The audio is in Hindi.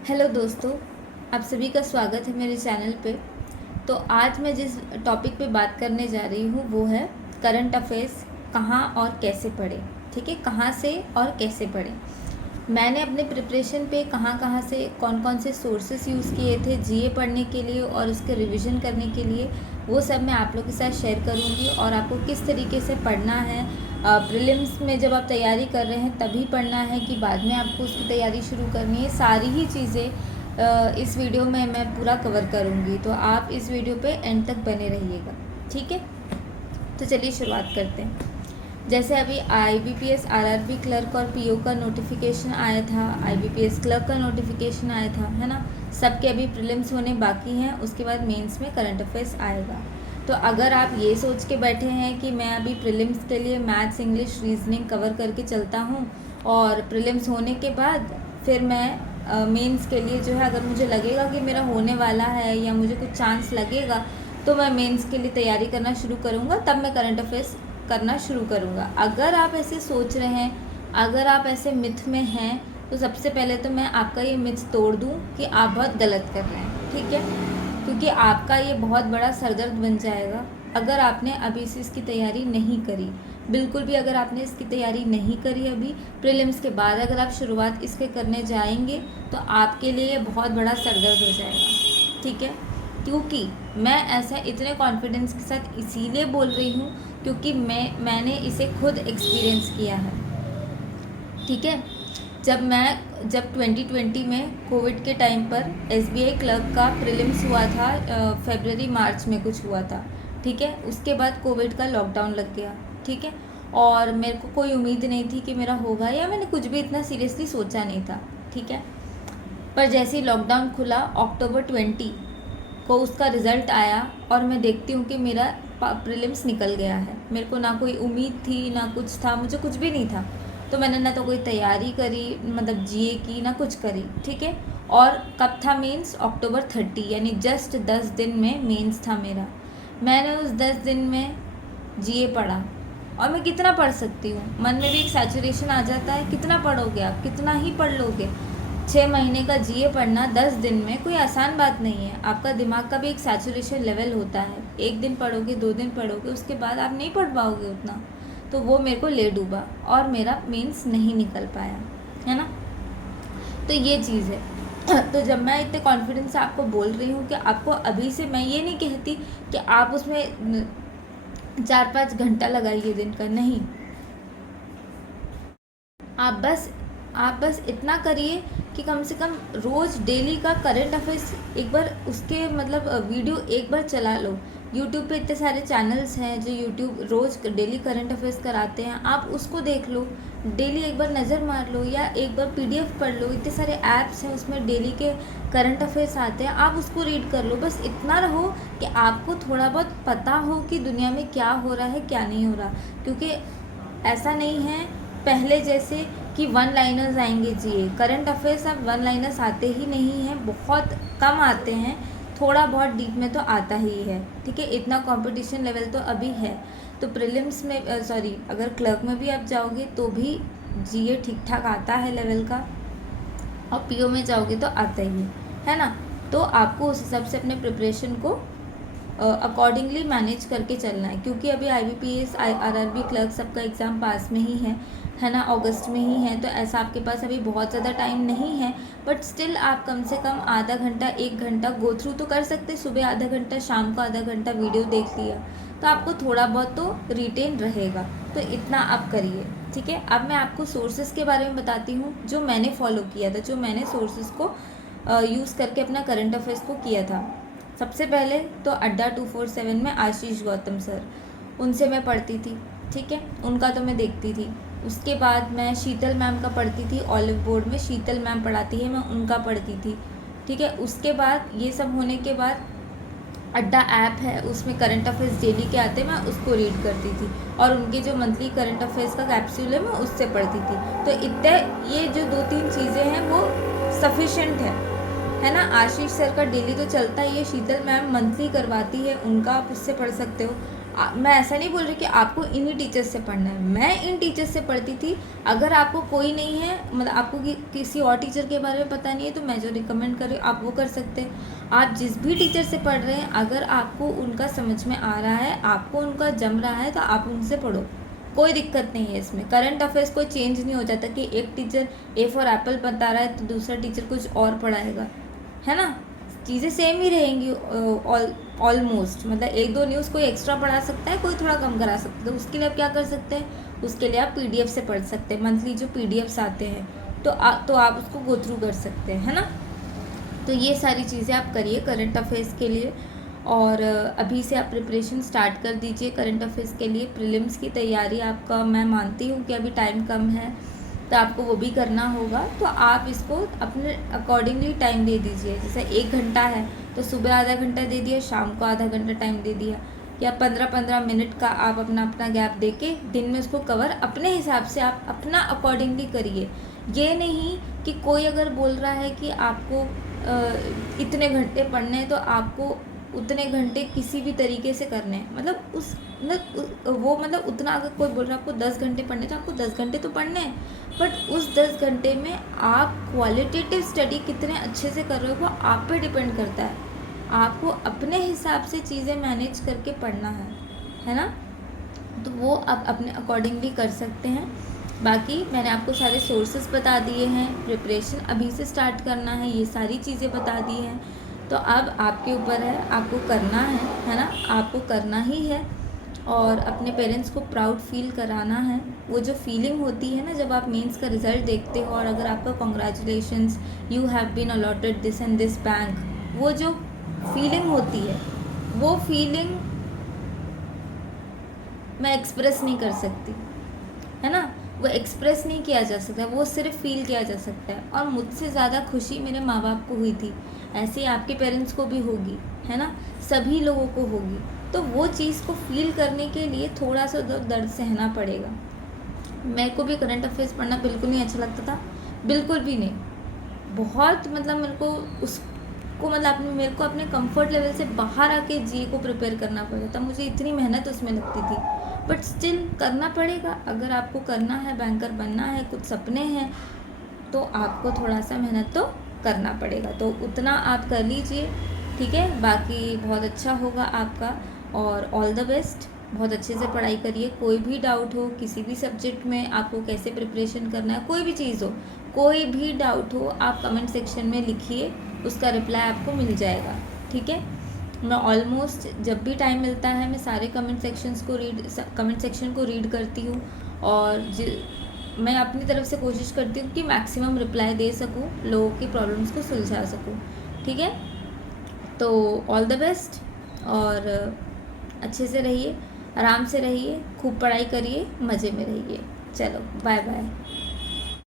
हेलो दोस्तों, आप सभी का स्वागत है मेरे चैनल पे। तो आज मैं जिस टॉपिक पे बात करने जा रही हूँ वो है करंट अफेयर्स कहाँ और कैसे पढ़ें। ठीक है, कहाँ से और कैसे पढ़ें। मैंने अपने प्रिपरेशन पे कहाँ कहाँ से कौन कौन से सोर्सेस यूज़ किए थे जीए पढ़ने के लिए और उसके रिवीजन करने के लिए, वो सब मैं आप लोग के साथ शेयर करूँगी। और आपको किस तरीके से पढ़ना है, प्रीलिम्स में जब आप तैयारी कर रहे हैं तभी पढ़ना है कि बाद में आपको उसकी तैयारी शुरू करनी है, सारी ही चीज़ें इस वीडियो में मैं पूरा कवर करूँगी। तो आप इस वीडियो पे एंड तक बने रहिएगा, ठीक है। तो चलिए शुरुआत करते हैं। जैसे अभी आईबीपीएस आरआरबी क्लर्क और पीओ का नोटिफिकेशन आया था, आईबीपीएस क्लर्क का नोटिफिकेशन आया था, है ना। सबके अभी प्रीलिम्स होने बाकी हैं, उसके बाद मेंस में करंट अफेयर्स आएगा। तो अगर आप ये सोच के बैठे हैं कि मैं अभी प्रीलिम्स के लिए मैथ्स इंग्लिश रीजनिंग कवर करके चलता हूँ और प्रीलिम्स होने के बाद फिर मैं मेंस के लिए जो है, अगर मुझे लगेगा कि मेरा होने वाला है या मुझे कुछ चांस लगेगा तो मैं मेंस के लिए तैयारी करना शुरू करूँगा, तब मैं करंट अफेयर्स करना शुरू करूँगा। अगर आप ऐसे सोच रहे हैं, अगर आप ऐसे मिथ में हैं, तो सबसे पहले तो मैं आपका ये मिथ तोड़ दूँ कि आप बहुत गलत कर रहे हैं, ठीक है। क्योंकि आपका ये बहुत बड़ा सरदर्द बन जाएगा अगर आपने अभी से इसकी तैयारी नहीं करी। बिल्कुल भी अगर आपने इसकी तैयारी नहीं करी अभी, प्रीलिम्स के बाद अगर आप शुरुआत इसके करने जाएंगे तो आपके लिए ये बहुत बड़ा सरदर्द हो जाएगा, ठीक है। क्योंकि मैं ऐसा इतने कॉन्फिडेंस के साथ इसीलिए बोल रही हूँ क्योंकि मैंने इसे खुद एक्सपीरियंस किया है, ठीक है। जब 2020 में कोविड के टाइम पर एसबीआई क्लर्क का प्रीलिम्स हुआ था, फरवरी मार्च में कुछ हुआ था, ठीक है। उसके बाद कोविड का लॉकडाउन लग गया, ठीक है। और मेरे को कोई उम्मीद नहीं थी कि मेरा होगा, या मैंने कुछ भी इतना सीरियसली सोचा नहीं था, ठीक है। पर जैसे ही लॉकडाउन खुला अक्टूबर 20 को उसका रिज़ल्ट आया और मैं देखती हूँ कि मेरा प्रीलिम्स निकल गया है। मेरे को ना कोई उम्मीद थी ना कुछ था, मुझे कुछ भी नहीं था। तो मैंने ना तो कोई तैयारी करी, मतलब जीए की, ना कुछ करी, ठीक है। और कब था मेंस? अक्टूबर 30, यानी जस्ट 10 दिन में मेंस था मेरा। मैंने उस 10 दिन में जीए पढ़ा। और मैं कितना पढ़ सकती हूँ, मन में भी एक सैचुरेशन आ जाता है, कितना पढ़ोगे आप, कितना ही पढ़ लोगे। 6 महीने का जीए पढ़ना 10 दिन में कोई आसान बात नहीं है। आपका दिमाग का भी एक सैचुरेशन लेवल होता है, एक दिन पढ़ोगे 2 दिन पढ़ोगे, उसके बाद आप नहीं पढ़ पाओगे उतना। तो वो मेरे को ले डूबा और मेरा मेंस नहीं निकल पाया, है ना। तो ये चीज़ है। तो जब मैं इतने कॉन्फिडेंस से आपको बोल रही हूँ कि आपको अभी से, मैं ये नहीं कहती कि आप उसमें 4-5 घंटा लगाइए दिन का, नहीं। आप बस इतना करिए कि कम से कम रोज़ डेली का करंट अफेयर्स एक बार उसके मतलब वीडियो एक बार चला लो। यूट्यूब पे इतने सारे चैनल्स हैं जो यूट्यूब रोज़ डेली करंट अफेयर्स कराते हैं, आप उसको देख लो, डेली एक बार नज़र मार लो, या एक बार पीडीएफ पढ़ लो। इतने सारे ऐप्स हैं उसमें डेली के करंट अफेयर्स आते हैं, आप उसको रीड कर लो। बस इतना रहो कि आपको थोड़ा बहुत पता हो कि दुनिया में क्या हो रहा है क्या नहीं हो रहा। क्योंकि ऐसा नहीं है पहले जैसे कि वन लाइनर्स आएंगे जीए, करंट अफेयर्स अब वन लाइनर्स आते ही नहीं हैं, बहुत कम आते हैं। थोड़ा बहुत डीप में तो आता ही है, ठीक है। इतना कंपटीशन लेवल तो अभी है। तो प्रीलिम्स में अगर क्लर्क में भी आप जाओगे तो भी जीए ठीक ठाक आता है लेवल का, और पीओ में जाओगे तो आता ही है ना। तो आपको उस हिसाब से अपने प्रिपरेशन को अकॉर्डिंगली मैनेज करके चलना है। क्योंकि अभी आईबीपीएस आरआरबी क्लर्क सबका एग्ज़ाम पास में ही है ना, अगस्त में ही है। तो ऐसा आपके पास अभी बहुत ज़्यादा टाइम नहीं है, बट स्टिल आप कम से कम आधा घंटा 1 घंटा गो थ्रू तो कर सकते। सुबह आधा घंटा, शाम को आधा घंटा वीडियो देख लिया तो आपको थोड़ा बहुत तो रिटेन रहेगा। तो इतना आप करिए, ठीक है। अब मैं आपको सोर्सेज के बारे में बताती हूँ जो मैंने फॉलो किया था, जो मैंने सोर्सेज को यूज़ करके अपना करंट अफेयर्स को किया था। सबसे पहले तो अड्डा 247 में आशीष गौतम सर, उनसे मैं पढ़ती थी, ठीक है, उनका तो मैं देखती थी। उसके बाद मैं शीतल मैम का पढ़ती थी, ऑलिव बोर्ड में शीतल मैम पढ़ाती है, मैं उनका पढ़ती थी, ठीक है। उसके बाद ये सब होने के बाद अड्डा ऐप है, उसमें करंट अफेयर्स डेली के आते हैं, मैं उसको रीड करती थी। और उनके जो मंथली करंट अफेयर्स का कैप्सूल है मैं उससे पढ़ती थी। तो इतने ये जो 2-3 चीज़ें हैं वो सफिशेंट है ना। आशीष सर का डेली तो चलता ही है, शीतल मैम मंथली करवाती है, उनका आप उससे पढ़ सकते हो। मैं ऐसा नहीं बोल रही कि आपको इन्हीं टीचर्स से पढ़ना है, मैं इन टीचर्स से पढ़ती थी। अगर आपको कोई नहीं है, मतलब आपको किसी और टीचर के बारे में पता नहीं है, तो मैं जो रिकमेंड कर रही हूँ आप वो कर सकते हैं। आप जिस भी टीचर से पढ़ रहे हैं, अगर आपको उनका समझ में आ रहा है, आपको उनका जम रहा है, तो आप उनसे पढ़ो, कोई दिक्कत नहीं है इसमें। करंट अफेयर्स कोई चेंज नहीं हो जाता कि एक टीचर ए फॉर एप्पल बता रहा है तो दूसरा टीचर कुछ और पढ़ाएगा, है ना। चीज़ें सेम ही रहेंगी ऑलमोस्ट। मतलब एक दो न्यूज़ कोई एक्स्ट्रा पढ़ा सकता है, कोई थोड़ा कम करा सकता है, तो उसके लिए आप क्या कर सकते हैं, उसके लिए आप पीडीएफ से पढ़ सकते हैं। मंथली जो पीडीएफ्स आते हैं तो आप उसको गो थ्रू कर सकते हैं, है ना। तो ये सारी चीज़ें आप करिए करंट अफेयर्स के लिए, और अभी से आप प्रिपरेशन स्टार्ट कर दीजिए करंट अफेयर्स के लिए। प्रीलिम्स की तैयारी आपका, मैं मानती हूँ कि अभी टाइम कम है तो आपको वो भी करना होगा, तो आप इसको अपने अकॉर्डिंगली टाइम दे दीजिए। जैसे 1 घंटा है तो सुबह आधा घंटा दे दिया, शाम को आधा घंटा टाइम दे दिया, या 15-15 मिनट का आप अपना गैप दे के दिन में उसको कवर अपने हिसाब से आप अपना अकॉर्डिंगली करिए। ये नहीं कि कोई अगर बोल रहा है कि आपको इतने घंटे पढ़ने हैं तो आपको उतने घंटे किसी भी तरीके से करने हैं। मतलब मतलब उतना, अगर कोई बोल रहा है आपको 10 घंटे पढ़ने, तो आपको 10 घंटे तो पढ़ने हैं, बट उस 10 घंटे में आप क्वालिटेटिव स्टडी कितने अच्छे से कर रहे हो वो आप पे डिपेंड करता है। आपको अपने हिसाब से चीज़ें मैनेज करके पढ़ना है ना। तो वो आप अपने अकॉर्डिंगली कर सकते हैं। बाकी मैंने आपको सारे सोर्सेज बता दिए हैं, प्रिपरेशन अभी से स्टार्ट करना है, ये सारी चीज़ें बता दी हैं। तो अब आपके ऊपर है, आपको करना है ना, आपको करना ही है, और अपने पेरेंट्स को प्राउड फील कराना है। वो जो फीलिंग होती है ना जब आप मेंस का रिज़ल्ट देखते हो और अगर आपका congratulations you have been allotted this and this bank, वो जो फीलिंग होती है, वो फीलिंग मैं एक्सप्रेस नहीं कर सकती, है ना। वो एक्सप्रेस नहीं किया जा सकता, वो सिर्फ फील किया जा सकता है। और मुझसे ज़्यादा खुशी मेरे माँ बाप को हुई थी, ऐसे ही आपके पेरेंट्स को भी होगी, है ना, सभी लोगों को होगी। तो वो चीज़ को फील करने के लिए थोड़ा सा दर्द सहना पड़ेगा। मेरे को भी करंट अफेयर्स पढ़ना बिल्कुल नहीं अच्छा लगता था, बिल्कुल भी नहीं। बहुत मतलब मेरे को उसको मतलब मेरे को अपने कंफर्ट लेवल से बाहर आके जी को प्रिपेयर करना पड़ता था, मुझे इतनी मेहनत उसमें लगती थी। बट स्टिल करना पड़ेगा, अगर आपको करना है, बैंकर बनना है, कुछ सपने हैं, तो आपको थोड़ा सा मेहनत तो करना पड़ेगा। तो उतना आप कर लीजिए, ठीक है। बाकी बहुत अच्छा होगा आपका, और ऑल द बेस्ट। बहुत अच्छे से पढ़ाई करिए। कोई भी डाउट हो किसी भी सब्जेक्ट में, आपको कैसे प्रिपरेशन करना है, कोई भी चीज़ हो, कोई भी डाउट हो, आप कमेंट सेक्शन में लिखिए, उसका रिप्लाई आपको मिल जाएगा, ठीक है। मैं ऑलमोस्ट जब भी टाइम मिलता है मैं सारे कमेंट सेक्शन को रीड करती हूँ, और मैं अपनी तरफ से कोशिश करती हूँ कि मैक्सिमम रिप्लाई दे सकूँ, लोगों की प्रॉब्लम्स को सुलझा सकूँ, ठीक है। तो ऑल द बेस्ट, और अच्छे से रहिए, आराम से रहिए, खूब पढ़ाई करिए, मज़े में रहिए। चलो बाय बाय।